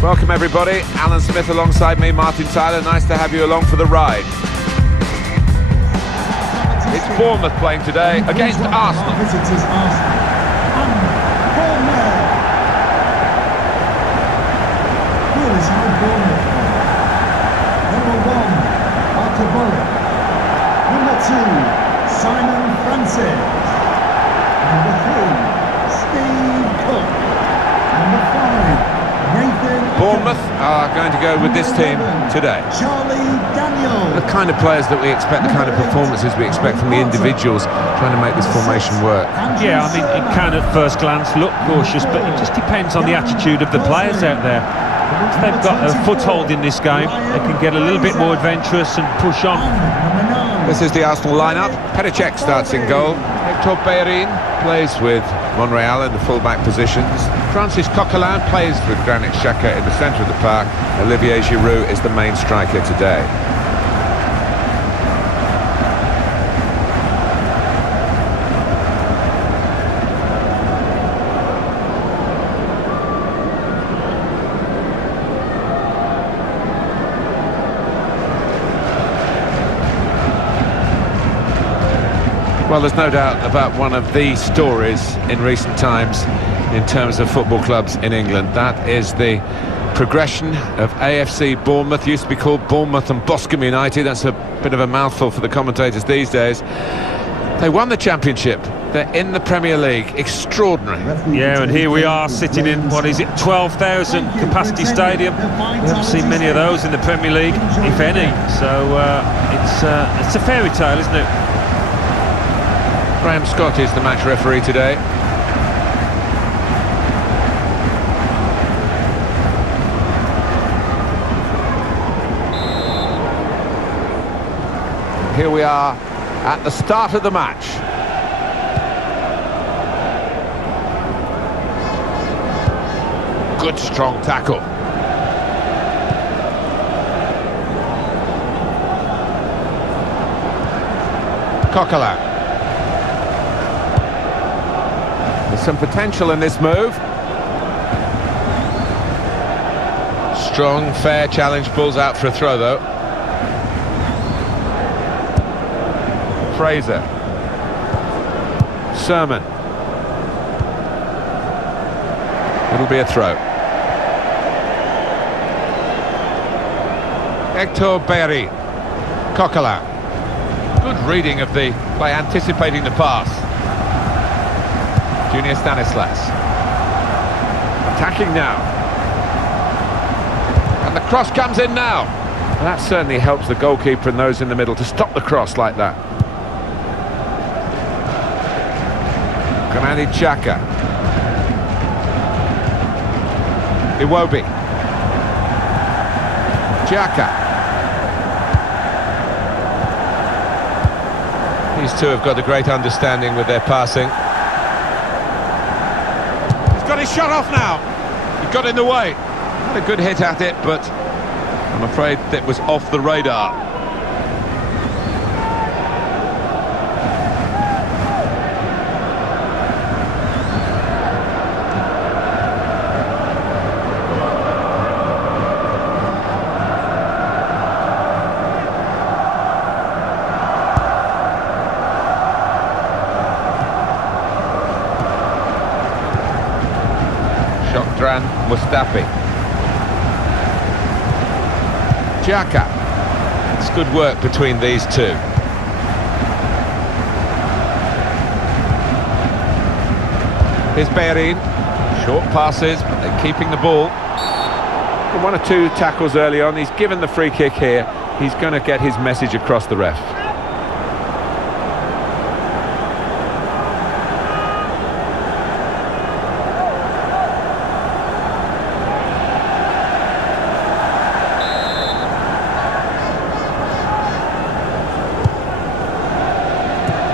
Welcome everybody, Alan Smith alongside me, Martin Tyler. Nice to have you along for the ride. It's Bournemouth playing today against Arsenal. Visitors Arsenal and Bournemouth. Here is how Bournemouth play. Number 1, Arthur Bullock. Number 2, Simon Francis. Number 3, Steve Cook. Number 5, Nathan. Bournemouth are going to go with this team today. Charlie Daniel. The kind of players that we expect, the kind of performances we expect from the individuals trying to make this formation work. Yeah, I mean, it can at first glance look cautious, but it just depends on the attitude of the players out there. Once they've got a foothold in this game, they can get a little bit more adventurous and push on. This is the Arsenal lineup. Petr Cech starts in goal. Hector Bellerin plays with Monreal in the full-back positions. Francis Coquelin plays with Granit Xhaka in the centre of the park. Olivier Giroud is the main striker today. Well, there's no doubt about one of the stories in recent times in terms of football clubs in England. That is the progression of AFC Bournemouth. Used to be called Bournemouth and Boscombe United. That's a bit of a mouthful for the commentators these days. They won the championship. They're in the Premier League. Extraordinary. Yeah, and here we are sitting in, what is it, 12,000 capacity stadium. We haven't seen many of those in the Premier League, if any. So it's a fairy tale, isn't it? Graham Scott is the match referee today. Here we are at the start of the match. Good strong tackle. Coquelin. There's some potential in this move. Strong, fair challenge, pulls out for a throw though. Fraser. Sermon. It'll be a throw. Hector Bellerin. Coquelin. Good reading of the by anticipating the pass. Junior Stanislas. Attacking now. And the cross comes in now. That certainly helps the goalkeeper and those in the middle to stop the cross like that. Granit Xhaka. Iwobi. Xhaka. These two have got a great understanding with their passing. Got his shot off now. He got in the way. Had a good hit at it, but I'm afraid it was off the radar. Shotran Mustafi. Xhaka. It's good work between these two. Here's Bellerin. Short passes, but they're keeping the ball. One or two tackles early on. He's given the free kick here. He's going to get his message across the ref.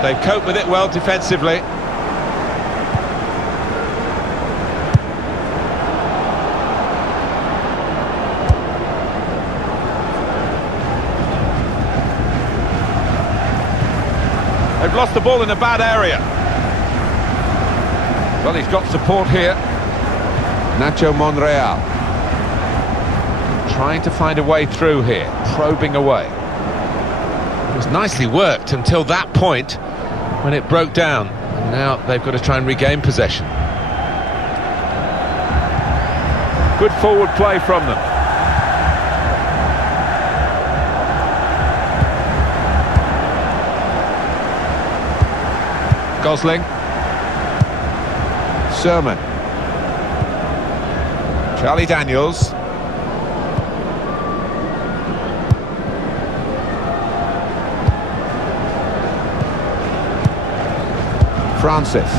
They've coped with it well defensively. They've lost the ball in a bad area. Well, he's got support here. Nacho Monreal. trying to find a way through here, probing away. It was nicely worked until that point when it broke down. And now they've got to try and regain possession. Good forward play from them. Gosling. Sermon. Charlie Daniels. Francis.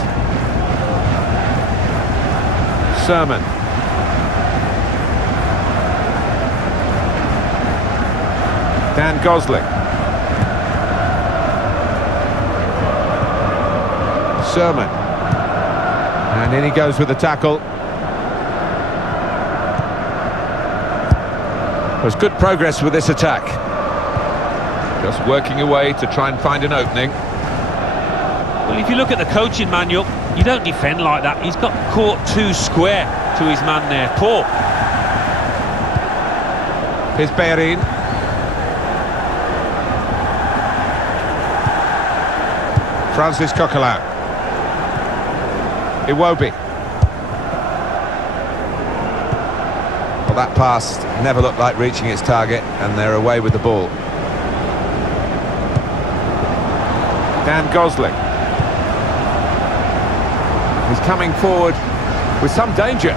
Sermon. Dan Gosling. Sermon. And in he goes with the tackle. There's good progress with this attack. Just working away to try and find an opening. Well, if you look at the coaching manual, you don't defend like that. He's got caught too square to his man there. Poor. Here's Bellerin. Francis Coquelin. Iwobi. Well, that pass never looked like reaching its target, and they're away with the ball. Dan Gosling. He's coming forward with some danger.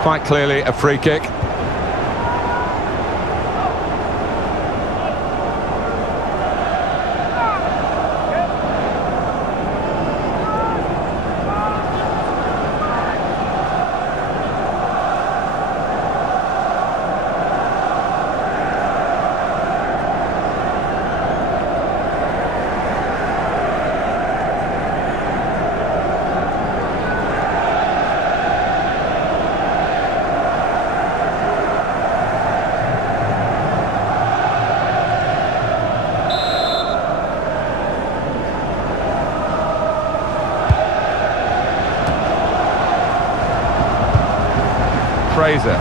Quite clearly a free kick. Fraser.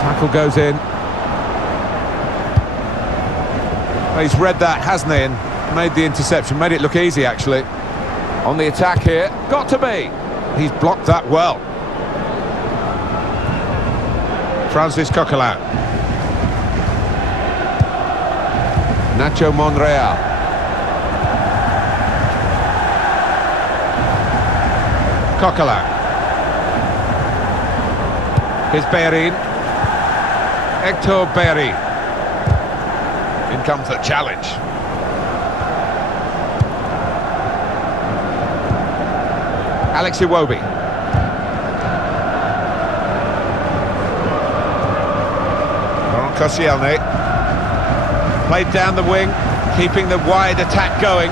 Tackle goes in. Well, he's read that, hasn't he, and made the interception, made it look easy actually. On the attack here, got to be. He's blocked that well. Francis Coquelin. Nacho Monreal. Coquelin. Here's Bellerin. Hector Bellerin. In comes the challenge. Alex Iwobi. Laurent Koscielny. Played down the wing, keeping the wide attack going.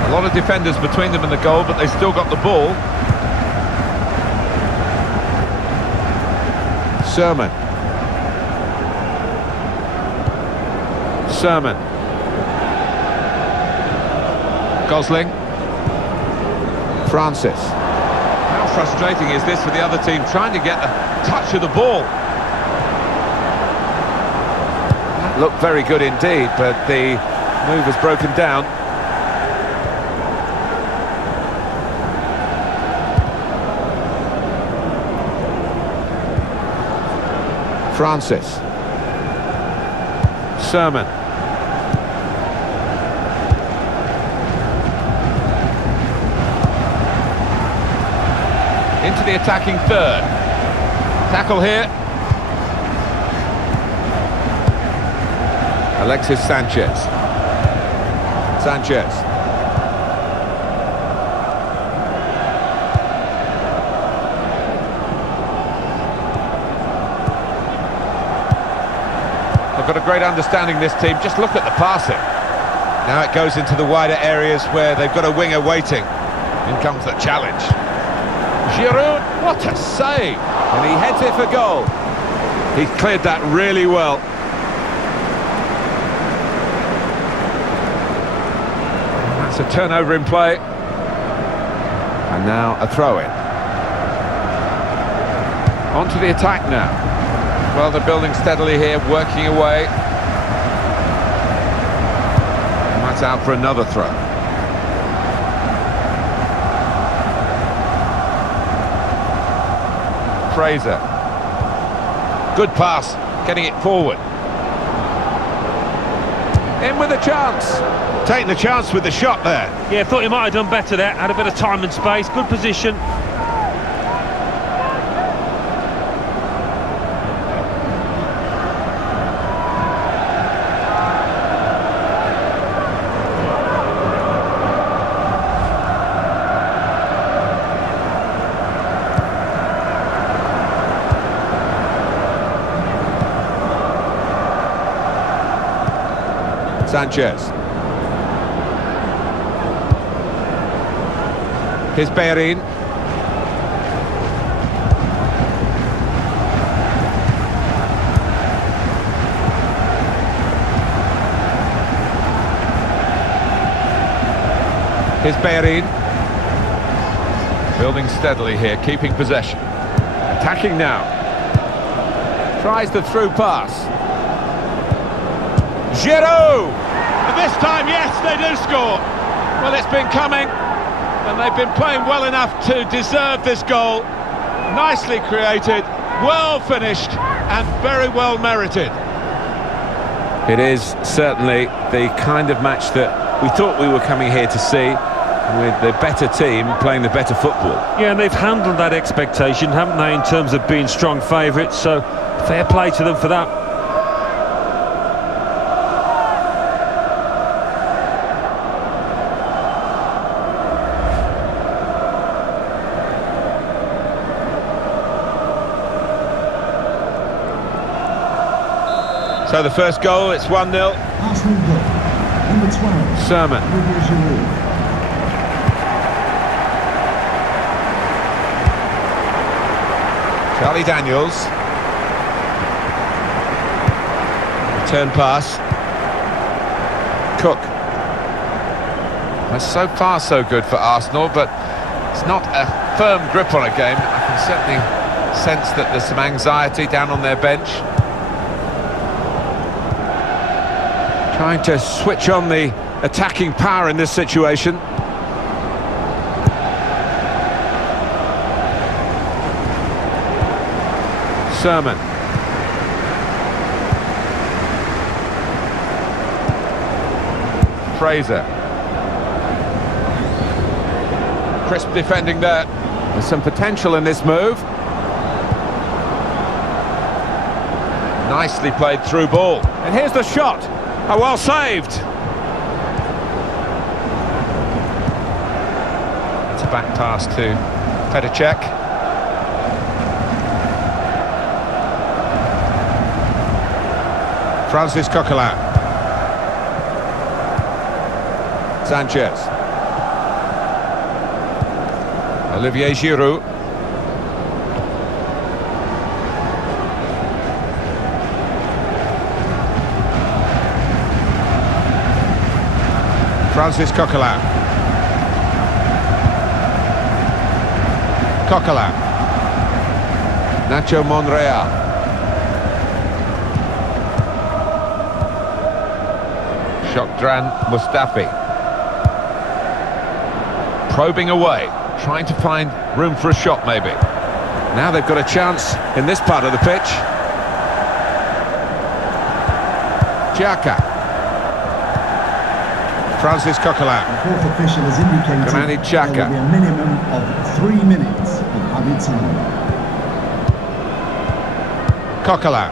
A lot of defenders between them and the goal, but they still got the ball. Sermon. Sermon. Gosling. Francis. How frustrating is this for the other team, trying to get a touch of the ball? That looked very good indeed, but the move has broken down. Francis. Sermon. Into the attacking third. Tackle here. Alexis Sanchez. Sanchez. Got a great understanding, this team. Just look at the passing. Now it goes into the wider areas where they've got a winger waiting. In comes the challenge. Giroud, what a save! And he heads it for goal. He's cleared that really well. And that's a turnover in play. And now a throw-in. On to the attack now. Well, they're building steadily here, working away. And that's out for another throw. Fraser. Good pass, getting it forward. In with a chance. Taking the chance with the shot there. Yeah, thought he might have done better there. Had a bit of time and space, good position. Sanchez. Here's Bellerin. Here's Bellerin. Building steadily here, keeping possession. Attacking now. Tries the through pass. Giroud! And this time, yes, they do score. Well, it's been coming, and they've been playing well enough to deserve this goal. Nicely created, well finished, and very well merited. It is certainly the kind of match that we thought we were coming here to see, with the better team playing the better football. Yeah, and they've handled that expectation, haven't they, in terms of being strong favourites, so fair play to them for that. So the first goal, it's 1-0. Arsenal goal, number 12. Sermon. Charlie Daniels. Return pass. Cook. Well, so far so good for Arsenal, but it's not a firm grip on a game. I can certainly sense that there's some anxiety down on their bench. Trying to switch on the attacking power in this situation. Sermon. Fraser. Crisp defending there. There's some potential in this move. Nicely played through ball. And here's the shot. Oh, well saved. It's a back pass to Petr. Francis Coquelin. Sanchez. Olivier Giroud. Francis Coquelin. Coquelin. Nacho Monreal. Shokdran Mustafi. Probing away, trying to find room for a shot maybe. Now they've got a chance in this part of the pitch. Xhaka. Francis Coquelin. The fourth official has indicated Granit Xhaka. there will be a minimum of 3 minutes of added time. Coquelin.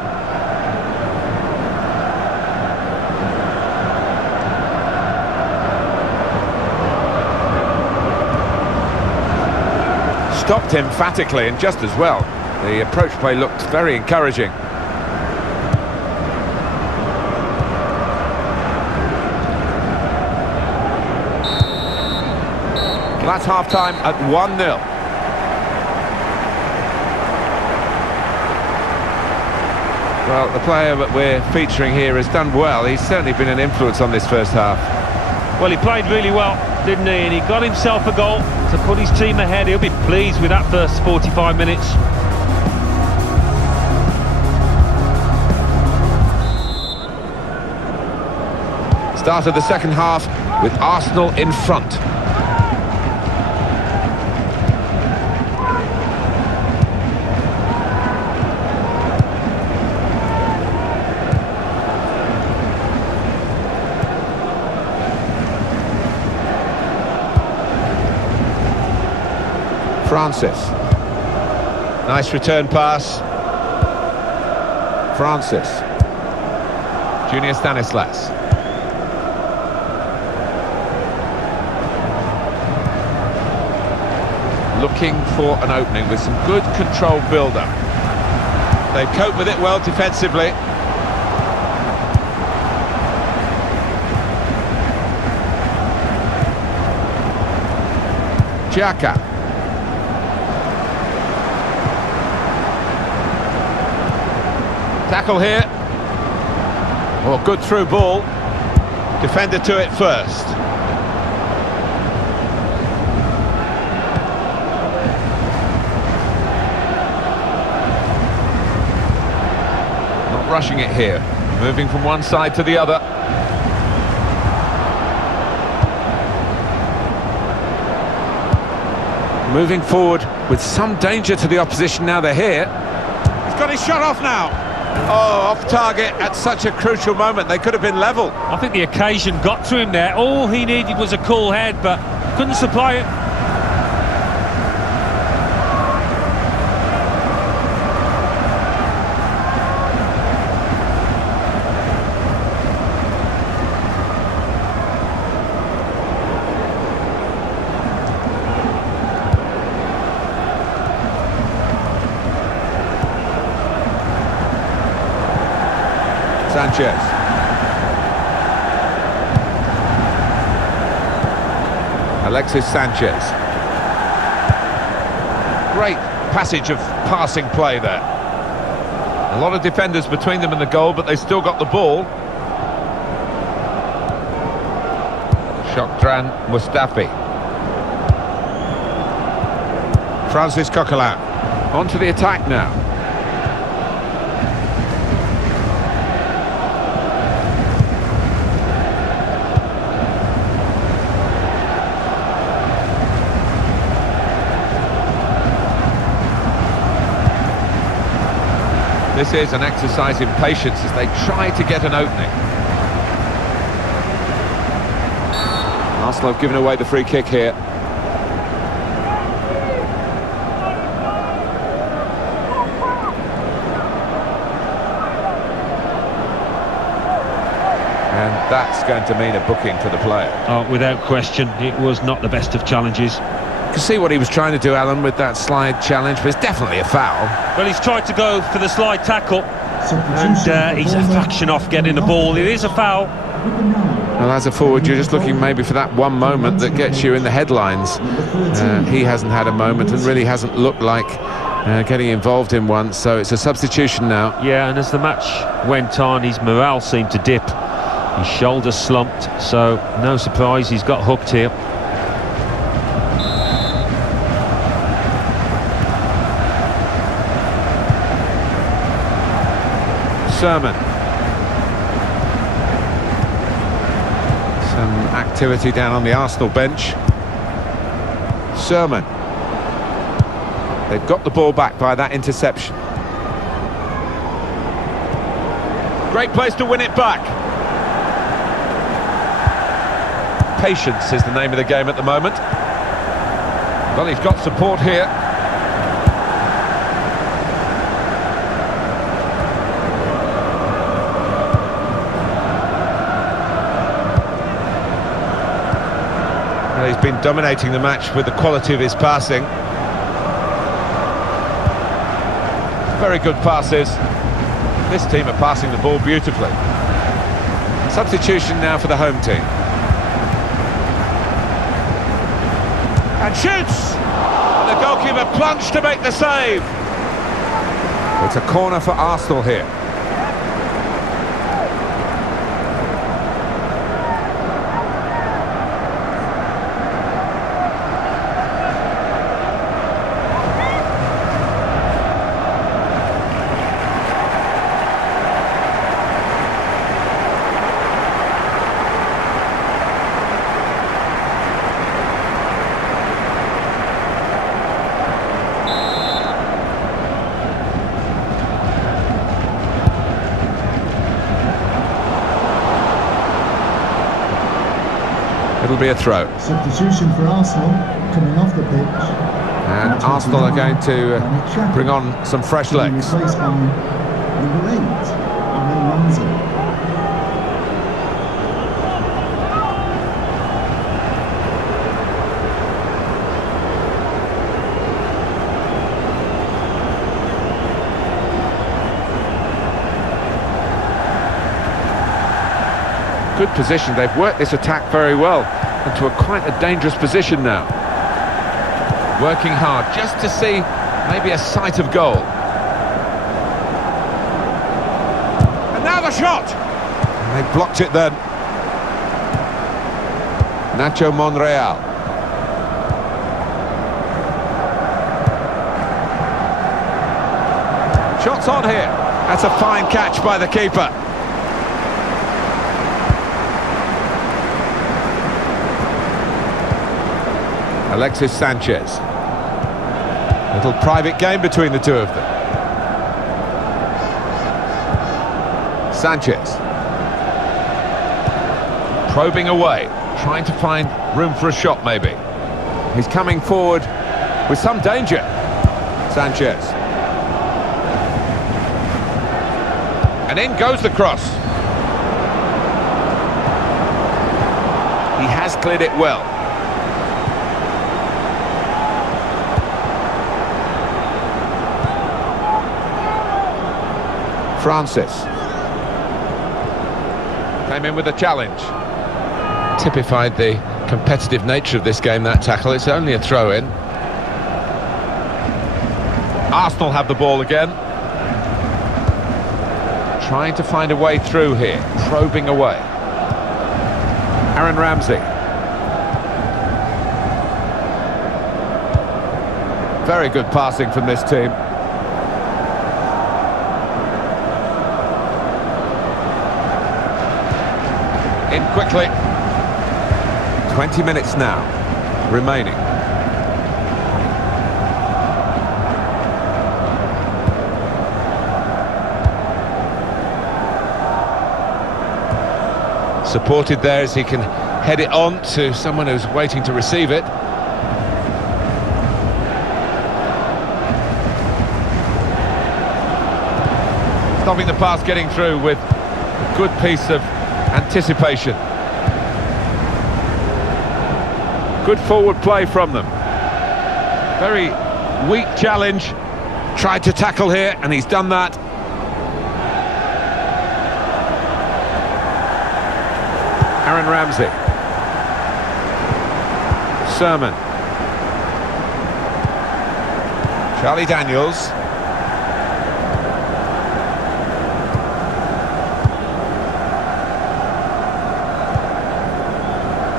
Stopped emphatically and just as well. The approach play looked very encouraging. That's half-time at 1-0. Well, the player that we're featuring here has done well. He's certainly been an influence on this first half. Well, he played really well. didn't he? And he got himself a goal to put his team ahead. He'll be pleased with that first 45 minutes. Start of the second half with Arsenal in front. Francis. Nice return pass. Francis. Junior Stanislas. Looking for an opening with some good controlled build-up. They cope with it well defensively. Xhaka. Tackle here. Oh, good through ball. Defender to it first. Not rushing it here. Moving from one side to the other. Moving forward with some danger to the opposition now they're here. He's got his shot off now. Oh, off target at such a crucial moment. They could have been level. I think the occasion got to him there. All he needed was a cool head, but couldn't supply it. Sanchez. Alexis Sanchez. Great passage of passing play there. A lot of defenders between them and the goal, but they still got the ball. Shokdran Mustafi. Francis Coquelin. On to the attack now. This is an exercise in patience as they try to get an opening. Arsenal have given away the free kick here. And that's going to mean a booking for the player. Oh, without question, it was not the best of challenges. You can see what he was trying to do, Alan, with that slide challenge, but it's definitely a foul. Well, he's tried to go for the slide tackle, and he's a fraction off getting the ball. It is a foul. Well, as a forward, you're just looking maybe for that one moment that gets you in the headlines. He hasn't had a moment and really hasn't looked like getting involved in one, so it's a substitution now. Yeah, and as the match went on, his morale seemed to dip. His shoulders slumped, so no surprise he's got hooked here. Sermon. Some activity down on the Arsenal bench. Sermon. They've got the ball back by that interception. Great place to win it back. Patience is the name of the game at the moment. Well, he's got support here. He's been dominating the match with the quality of his passing. Very good passes. This team are passing the ball beautifully. Substitution now for the home team. And shoots! And the goalkeeper plunged to make the save. It's a corner for Arsenal here. It'll be a throw. Substitution for Arsenal coming off the pitch. And Arsenal are going to bring on some fresh legs. Replaced by number 8, Aaron Ramsey. Good position. They've worked this attack very well into quite a dangerous position now. Working hard just to see maybe a sight of goal. And now the shot! And they blocked it then. Nacho Monreal. Shots on here. That's a fine catch by the keeper. Alexis Sanchez. Little private game between the two of them. Sanchez. Probing away, trying to find room for a shot maybe. He's coming forward with some danger. Sanchez. And in goes the cross. He has cleared it well. Francis came in with a challenge. Typified the competitive nature of this game, that tackle. It's only a throw-in. Arsenal have the ball again. Trying to find a way through here, probing away. Aaron Ramsey. Very good passing from this team. In quickly. 20 minutes now remaining. Supported there as he can head it on to someone who's waiting to receive it. Stopping the pass getting through with a good piece of anticipation. Good forward play from them. Very weak challenge. Tried to tackle here and he's done that. Aaron Ramsey. Sermon. Charlie Daniels.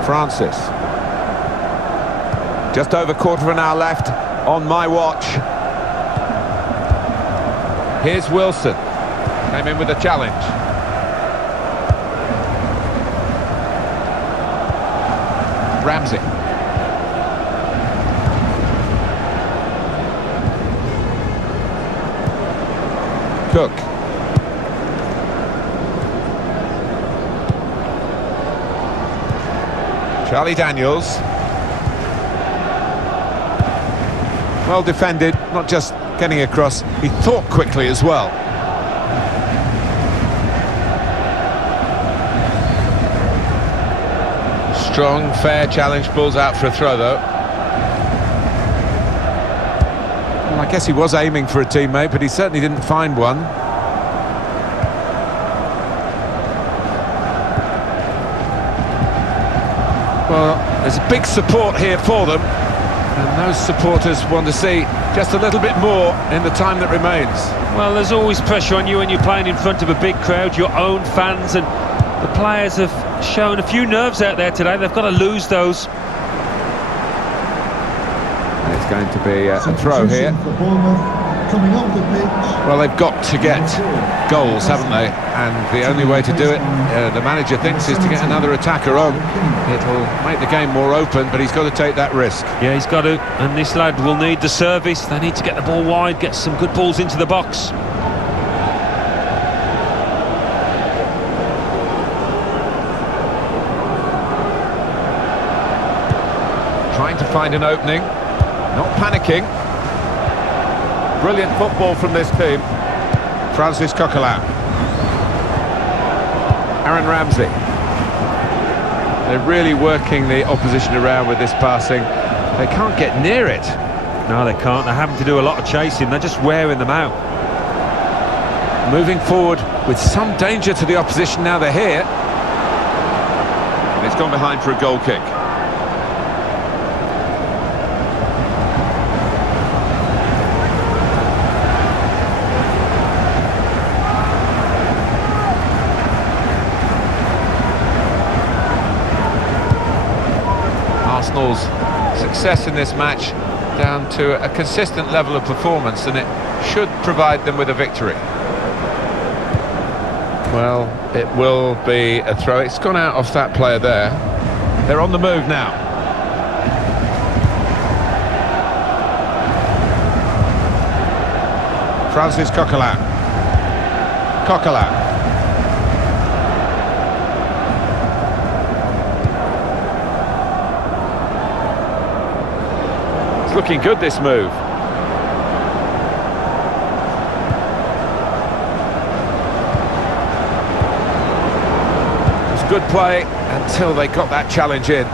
Francis. Just over quarter of an hour left on my watch. Here's Wilson. Came in with a challenge. Ramsey. Cook. Charlie Daniels. Well defended, not just getting across, he thought quickly as well. Strong, fair challenge, pulls out for a throw though. Well, I guess he was aiming for a teammate, but he certainly didn't find one. Well, there's a big support here for them, and those supporters want to see just a little bit more in the time that remains. Well, there's always pressure on you when you're playing in front of a big crowd, your own fans, and the players have shown a few nerves out there today. They've got to lose those. And it's going to be a throw here. For Bournemouth, coming off the pitch. Well, they've got to get goals, haven't they? And the only way to do it, the manager thinks, is to get another attacker on. It'll make the game more open, but he's got to take that risk. Yeah, he's got to, and this lad will need the service. They need to get the ball wide, get some good balls into the box. trying to find an opening, not panicking. Brilliant football from this team. Francis Coquelin. Aaron Ramsey. They're really working the opposition around with this passing. They can't get near it. No, they can't. They're having to do a lot of chasing. They're just wearing them out. Moving forward with some danger to the opposition now they're here. And it's gone behind for a goal kick. Arsenal's success in this match down to a consistent level of performance, and it should provide them with a victory. Well, it will be a throw. It's gone out off that player there. They're on the move now. Francis Coquelin. Coquelin. It's looking good, this move. It was good play until they got that challenge in.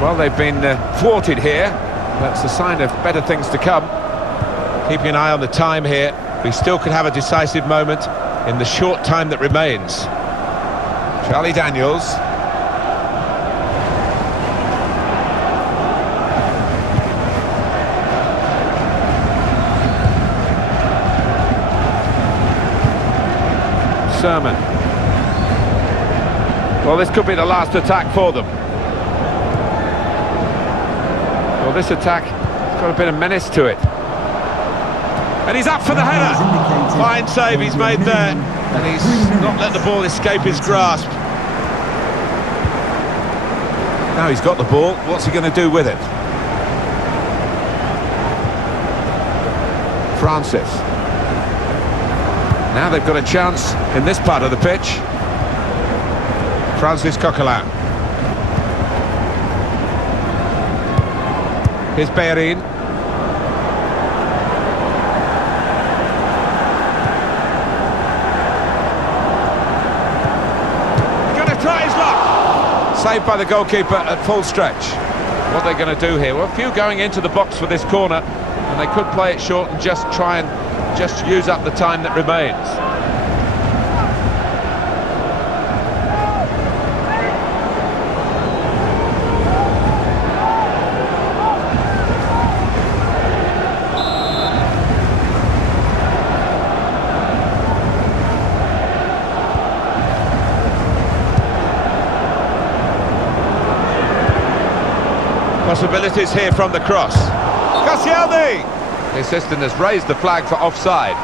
Well, they've been thwarted here. That's a sign of better things to come. Keeping an eye on the time here. We still could have a decisive moment in the short time that remains. Charlie Daniels. Sermon. Well, this could be the last attack for them. Well, this attack has got a bit of menace to it. And he's up for the header. Fine save he's made there. And he's not let the ball escape his grasp. Now he's got the ball. What's he going to do with it? Francis. Now they've got a chance in this part of the pitch. Francis Coquelin. Here's Bellerin. Gonna try his luck. Saved by the goalkeeper at full stretch. What they're going to do here? Well, a few going into the box for this corner, and they could play it short and just try and use up the time that remains. Possibilities here from the cross. Koscielny! The assistant has raised the flag for offside.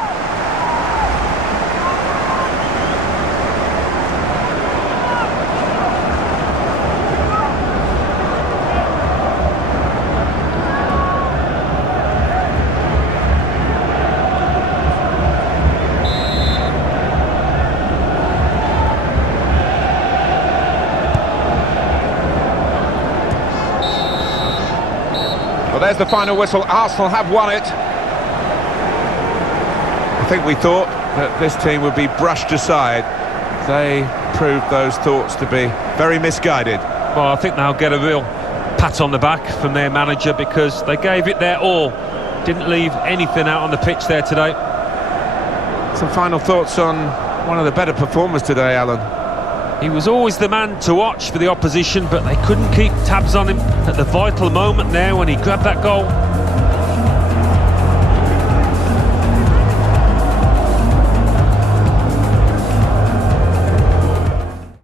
Well, there's the final whistle. Arsenal have won it. I think we thought that this team would be brushed aside. They proved those thoughts to be very misguided. Well, I think they'll get a real pat on the back from their manager because they gave it their all. Didn't leave anything out on the pitch there today. Some final thoughts on one of the better performers today, Alan. He was always the man to watch for the opposition, but they couldn't keep tabs on him at the vital moment there when he grabbed that goal.